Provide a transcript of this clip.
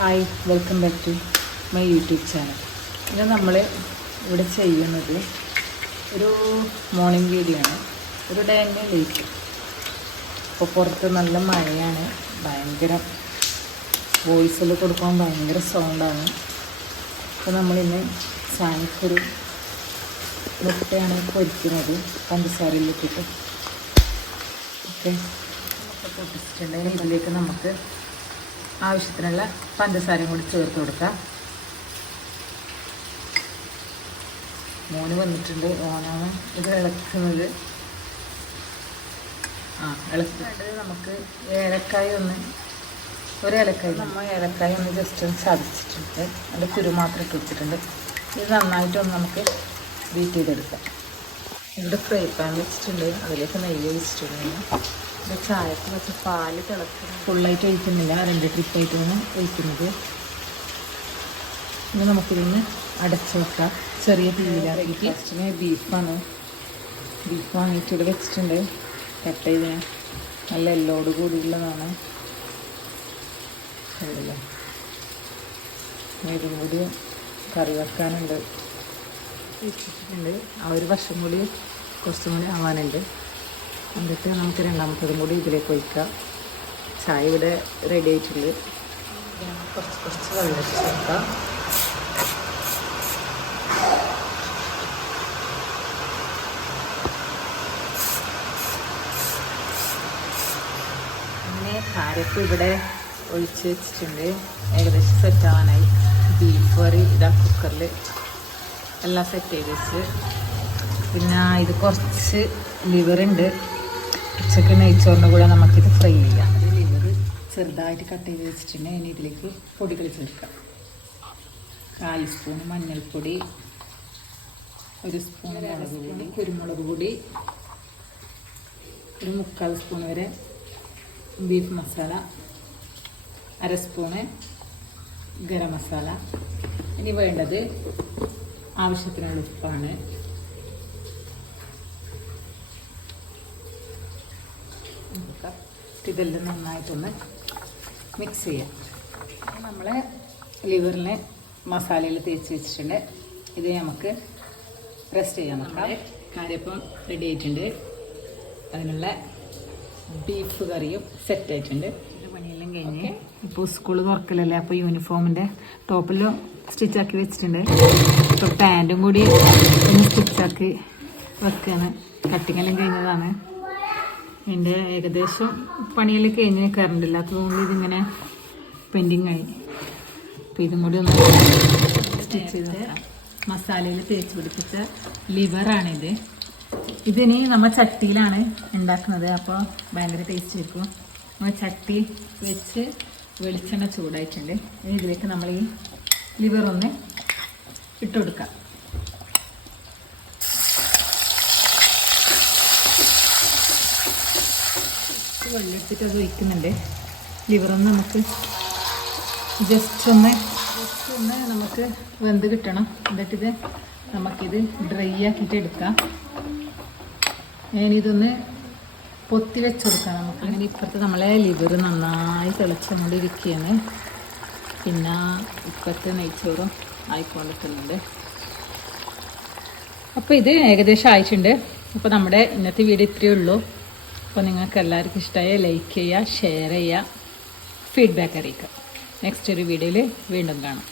Hi, welcome back to my YouTube channel. ഇന്ന് നമ്മൾ ഇവിടെ ചെയ്യുന്നത് ഒരു മോർണിംഗ് വീഡിയോ ആണ്, ഒരു ഡേ ആൻഡ് ലൈഫ്. അപ്പോൾ പുറത്ത് നല്ല മഴയാണ്, ഭയങ്കര വോയിസിൽ കൊടുക്കാൻ ഭയങ്കര സൗണ്ടാണ്. അപ്പോൾ നമ്മളിന്ന് ചായക്കൊരു മുട്ടയാണ് പൊരിക്കുന്നത്, പഞ്ചസാരയിലിട്ടിട്ട്. ഓക്കെ, മുട്ട പൊട്ടിച്ചിട്ടുണ്ടെങ്കിൽ ഇതിലേക്ക് നമുക്ക് ആവശ്യത്തിനുള്ള പഞ്ചസാരയും കൂടി ചേർത്ത് കൊടുക്കാം. മോന് വന്നിട്ടുണ്ട്, ഓനാണ് ഇത് ഇളക്കുന്നത്. ഇളക്കുന്നത് നമുക്ക് ഏലക്കായ ഒരു ഏലക്കായ നമ്മൾ ഏലക്കായ ഒന്ന് ജസ്റ്റ് ഒന്ന് ചതച്ചിട്ടുണ്ട്, അതിൻ്റെ കുരു മാത്രം ഇട്ട് വെച്ചിട്ടുണ്ട്. ഇത് നന്നായിട്ടൊന്ന് നമുക്ക് ബീറ്റ് ചെയ്തെടുക്കാം. ഇവിടെ ഫ്രൈ പാൻ വെച്ചിട്ടുണ്ട്, അതിലേക്ക് നെയ്യ് ഒഴിച്ചിട്ടുണ്ട്. ഇത് ചായക്ക് വെച്ച് പാല് തിളക്കുന്നത് ഫുള്ളായിട്ട് ഒഴിക്കുന്നില്ല, 2 ട്രിപ്പായിട്ടാണ് ഒഴിക്കുന്നത്. ഇനി നമുക്കിതൊന്ന് അടച്ചു വെക്കാം, ചെറിയ തീയിലാക്കി. ഫസ്റ്റിന് ബീഫ് വാങ്ങിയിട്ട് ഇവിടെ വെച്ചിട്ടുണ്ട്, കട്ട് ചെയ്ത് നല്ല എല്ലോട് കൂടിയുള്ളതാണ്. ഇതും കൂടി കറി വെക്കാനുണ്ട്, വെച്ചിട്ടുണ്ട്. ആ ഒരു വശം കൂടി കുറച്ചും കൂടി ആവാനുണ്ട്. എന്നിട്ട് നമുക്ക് രണ്ടാമത്തതും കൂടി ഇതിലേക്ക് ഒഴിക്കാം. ചായ ഇവിടെ റെഡി ആയിട്ടുണ്ട്. കുറച്ച് വെള്ളം ചേർക്കാം. പിന്നെ കാരപ്പ് ഇവിടെ ഒഴിച്ച് വെച്ചിട്ടുണ്ട്, ഏകദേശം സെറ്റാവാനായി. ബീഫ് കറി ഇതാ കുക്കറിൽ എല്ലാം സെറ്റ് ചെയ്ത് വെച്ച്. പിന്നെ ഇത് കുറച്ച് ലിവറുണ്ട്, ഉച്ചക്ക് നെയ്ച്ചോറിൻ്റെ കൂടെ നമുക്കിത് ഫ്രൈ ചെയ്യാം. ലിവർ ചെറുതായിട്ട് കട്ട് ചെയ്ത് വെച്ചിട്ടുണ്ട്. ഇനി ഇതിലേക്ക് പൊടികൾ ചേർക്കാം. 4 സ്പൂൺ മഞ്ഞൾപ്പൊടി, 1 സ്പൂൺ മുളക് പൊടി, കുരുമുളക് പൊടി, ഒരു 3/4 സ്പൂൺ വരെ ബീഫ് മസാല, 1/2 സ്പൂണ് ഗരം മസാല. ഇനി വേണ്ടത് ആവശ്യത്തിനുള്ള ഉപ്പാണ്. ഇതെല്ലാം നന്നായിട്ടൊന്ന് മിക്സ് ചെയ്യാം. നമ്മൾ ലിവറിനെ മസാലയിൽ തേച്ച് വെച്ചിട്ടുണ്ട്. ഇത് നമുക്ക് റെസ്റ്റ് ചെയ്യാൻ നോക്കാം. കാര്യപ്പം റെഡി ആയിട്ടുണ്ട്, അതിനുള്ള ബീഫ് കറിയും സെറ്റ് ആയിട്ടുണ്ട്. ഇതിൻ്റെ പണിയെല്ലാം കഴിഞ്ഞ് ഇപ്പോൾ സ്കൂൾ തുറക്കലല്ലേ, അപ്പോൾ യൂണിഫോമിൻ്റെ ടോപ്പെല്ലാം സ്റ്റിച്ചാക്കി വെച്ചിട്ടുണ്ട്. ഇപ്പോൾ പാൻറ്റും കൂടി ഒന്ന് സ്റ്റിച്ചാക്കി വെക്കുകയാണ്. കട്ടിങ്ങെല്ലാം കഴിഞ്ഞതാണ്. എൻ്റെ ഏകദേശം പണിയെല്ലാം കഴിഞ്ഞ് കറണ്ട് ഇല്ലാത്തതുകൊണ്ട് ഇതിങ്ങനെ പെൻഡിങ് ആയി. അപ്പോൾ ഇതും കൂടി ഒന്ന് സ്റ്റിച്ച് ചെയ്ത് മസാലയിൽ തേച്ച് പിടിപ്പിച്ച ലിവറാണിത്. ഇതിന് നമ്മൾ ചട്ടിയിലാണ് ഉണ്ടാക്കുന്നത്, അപ്പോൾ ഭയങ്കര ടേസ്റ്റ് ആയിരിക്കും. നമ്മൾ ചട്ടി വെച്ച് വെളിച്ചെണ്ണ ചൂടായിട്ടുണ്ട്. ഇനി ഇതിലേക്ക് നമ്മൾ ഈ ലിവറൊന്ന് ഇട്ട് കൊടുക്കാം. വെള്ളം എടുത്തിട്ട് അത് ഒഴിക്കുന്നുണ്ട്. ലിവറൊന്ന് നമുക്ക് ജസ്റ്റ് ഒന്ന് നമുക്ക് വെന്ത് കിട്ടണം. എന്നിട്ടിത് നമുക്കിത് ഡ്രൈ ആക്കിയിട്ട് എടുക്കാം. ഞാനിതൊന്ന് പൊത്തി വെച്ച് കൊടുക്കാം നമുക്ക്. അങ്ങനെ ഇപ്പുറത്ത് നമ്മളെ ലിവർ നന്നായി തിളച്ചുകൊണ്ടിരിക്കുകയാണ്. പിന്നെ ഇപ്പുറത്തെ നെയ്ച്ചോറും ആയിക്കൊണ്ടിരിക്കുന്നുണ്ട്. അപ്പോൾ ഇത് ഏകദേശം ആയിട്ടുണ്ട്. അപ്പോൾ നമ്മുടെ ഇന്നത്തെ വീഡിയോ ഇത്രയേ ഉള്ളൂ. അപ്പോൾ നിങ്ങൾക്ക് എല്ലാവർക്കും ഇഷ്ടമായ ലൈക്ക് ചെയ്യുക, ഷെയർ ചെയ്യുക, ഫീഡ്ബാക്ക് അറിയിക്കുക. നെക്സ്റ്റ് ഒരു വീഡിയോയിൽ വീണ്ടും കാണാം.